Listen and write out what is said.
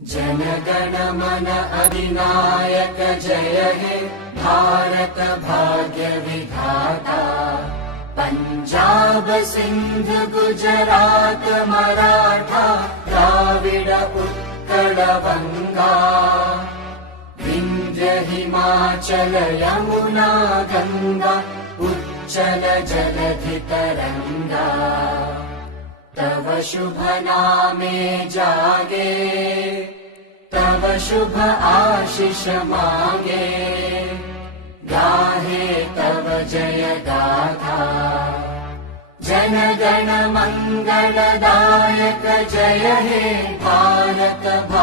जनगण मन अधिनायक जय हे भारत भाग्य विधाता। पंजाब सिंध गुजरात मराठा द्राविड उत्कल बंगा। विंध्य हिमाचल यमुना गंगा उच्चल जलधि तरंगा। तव शुभ नामे जागे तव शुभ आशीष मांगे। गाहे तव जय गाथा जन गण मंगलदायक जय हे भारत भाग्य